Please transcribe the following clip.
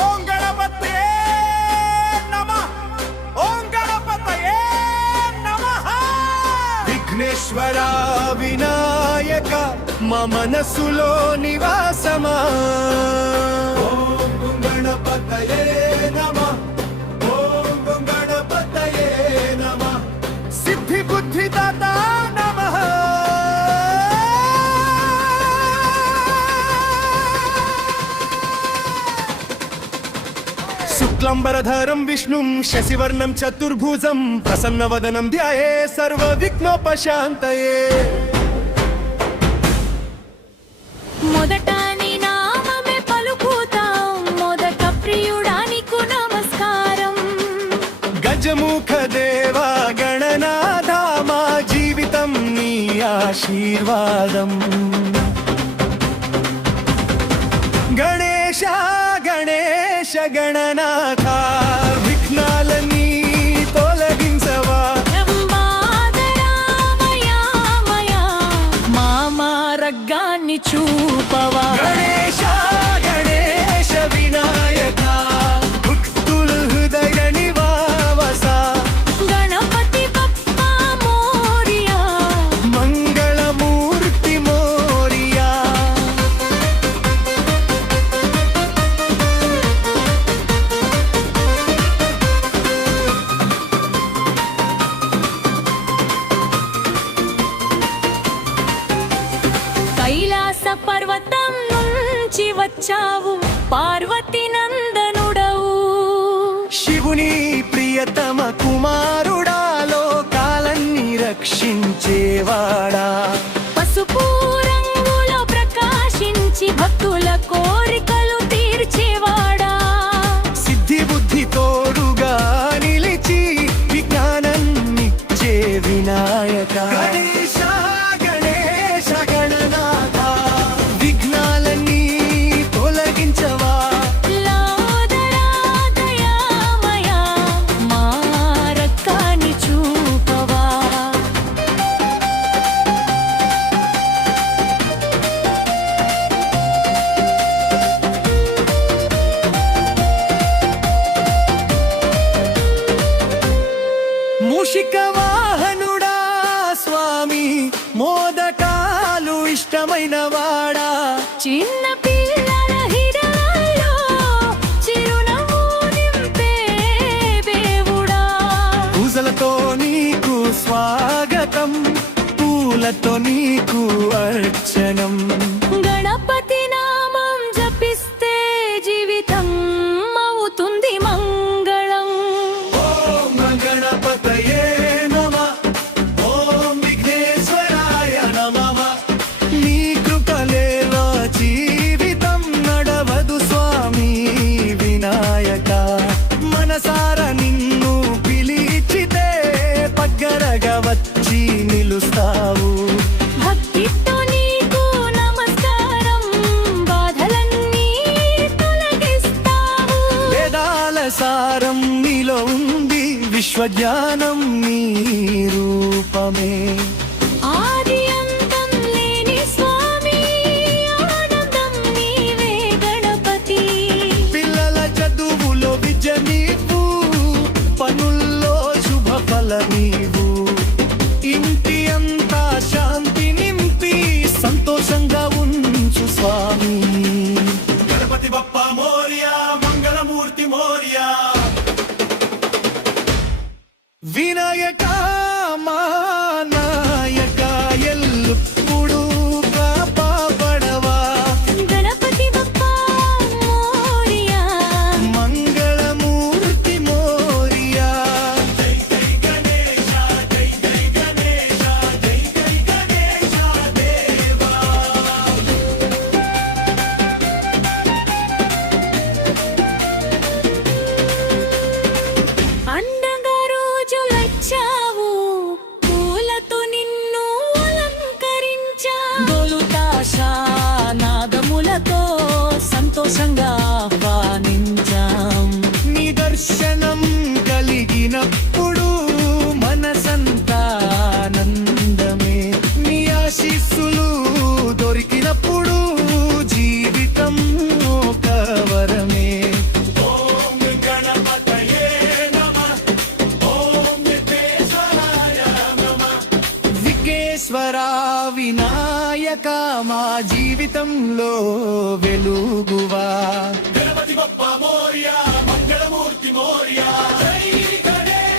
ఓం గణపతయే నమః. ఓం గణపతయే నమః. విఘ్నేశ్వర వినాయక మా మనసులో నివాసమా. ఓం గణపతయే నమః. ఓం గణపతయే నమః. సిద్ధి బుద్ధి దాత నమః. శుక్లంబరధరం విష్ణుం శశివర్ణం చతుర్భుజం ప్రసన్నవదనం ధ్యాయే సర్వవిఘ్నోపశాంతయే. మొదట నీ నామమే పలుకుతాం, మొదట ప్రియుడా నీకు నమస్కారం. గజముఖ దేవా గణనాథ మా జీవితం నీ ఆశీర్వాదం. గణేశ గణేశ గణనాథ విఘ్నాలన్నీ తొలగించవా. రంబాదరామయామయా మా మార్గాన్ని చూపవా. గణేశ గణేశ వినాయక భక్తుల హృదయ నివాస. గణపతి బప్పా మోరియా మంగళమూర్తి మోరియా. కైలాస పర్వతం నుంచి వచ్చావు, పార్వతి నందనుడవు. శివుని ప్రియతమ కుమారుడా లోకాలన్నీ రక్షించేవాడా. పసుపు రంగులో ప్రకాశించి భక్తుల కోరికలు తీర్చేవాడా. సిద్ధి బుద్ధి తోడుగా నిలిచి విజ్ఞానాన్నిచ్చే వినాయక. గణేశ గణేశ గణనాథ విఘ్నాలన్నీ తొలగించవా. లాదరాదయామయా మా రక్కాన్ని చూపవా. మూషిక వాహనుడా స్వామి మోదకాలు ఇష్టమైన వాడా. చిన్న పిల్లల హృదయాల్లో చిరునవ్వు నింపే దేవుడా. పూజలతో నీకు స్వాగతం పూలతో నీకు అర్చనం. గణపతి నామం జపిస్తే జీవితం అవుతుంది మంగళం. ఓం గణపతయే నమః. ఓం విఘ్నేశ్వరాయ నమః. నీ కృపలేలా జీవితం నడవదు స్వామి వినాయక. మనసార నిన్ను పిలిచితే పగ్గరగా వచ్చి నిలుస్తావు. భక్తితో నీకు నమస్కారం, బాధలన్నీ తొలగిస్తావు. వేదాల సారం నీలో ఉంది విశ్వజ్ఞానం నీ రూపమే. ఆది అంతం లేని స్వామి ఆనందం నీవే గణపతి. పిల్లల చదువులో విద్య నీవు పనుల్లో శుభ ఫల నీవు. ఇంటి అంతా శాంతి నింపి సంతోషంగా ఉంచు స్వామి. గణపతి బప్ప మోరియా మంగళమూర్తి మోరియా. వినాయక మా నాయక ఎల్లప్పుడూ కాపాడవా. గణపతి బప్పా మోరియా మంగళమూర్తి మోరియా. అండగా రోజులొచ్చావు, పూలతో నిన్ను అలంకరించా. డోలుతాషా నాదములతో సంతోషంగా ఆహ్వానించాం. నీ దర్శనం కలిగినప్పుడు మనసంతా ఆనందమే. నీ ఆశీస్సులు దొరికినప్పుడు జీవితం ఒక వరమే. వినాయక మా జీవితంలో వెలుగువా గణపతి బప్ప మోరియా మంగళమూర్తి మోరియా జై గణేశ